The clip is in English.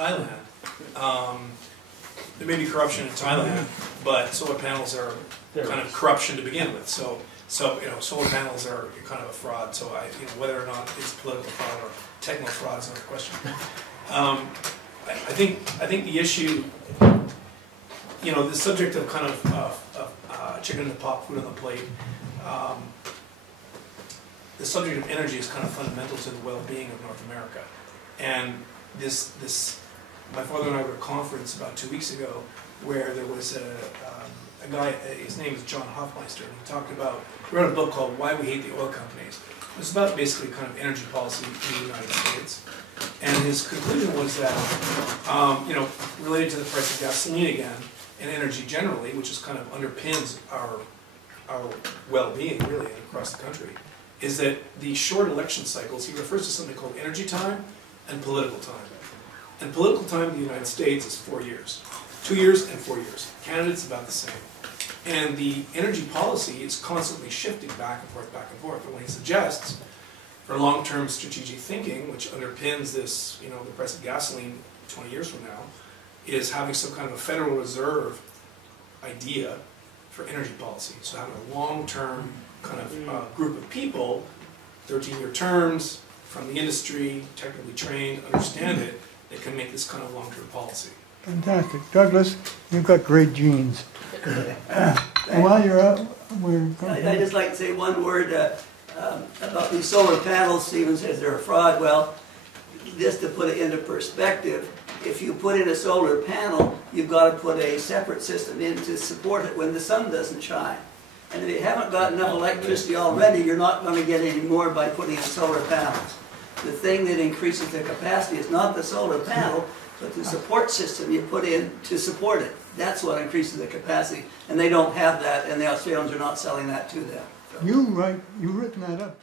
Thailand. There may be corruption in Thailand, but solar panels are kind of corruption to begin with. So solar panels are kind of a fraud. So whether or not it's political fraud or technical fraud is another question. I think the issue, the subject of kind of chicken in the pot, food on the plate. The subject of energy is kind of fundamental to the well-being of North America, and my father and I were at a conference about 2 weeks ago where there was a guy, his name is John Hofmeister, and he wrote a book called Why We Hate the Oil Companies. It was about basically kind of energy policy in the United States, and his conclusion was that, related to the price of gasoline again, and energy generally, which is kind of underpins our well-being really across the country, is that the short election cycles, he refers to something called energy time and political time. And political time in the United States is 4 years. 2 years and 4 years. Canada's about the same. And the energy policy is constantly shifting back and forth, back and forth. And what he suggests for long-term strategic thinking, which underpins this, the price of gasoline 20 years from now, is having some kind of a Federal Reserve idea for energy policy. So having a long-term kind of group of people, 13-year terms, from the industry, technically trained, understand it, that can make this kind of long-term policy. Fantastic. Douglas, you've got great genes. While you're out, I'd just like to say one word about these solar panels. Stephen says they're a fraud. Well, just to put it into perspective, if you put in a solar panel, you've got to put a separate system in to support it when the sun doesn't shine. And if you haven't got enough electricity already, you're not going to get any more by putting in solar panels. The thing that increases the capacity is not the solar panel, but the support system you put in to support it. That's what increases the capacity. And they don't have that, and the Australians are not selling that to them. So. You've written that up.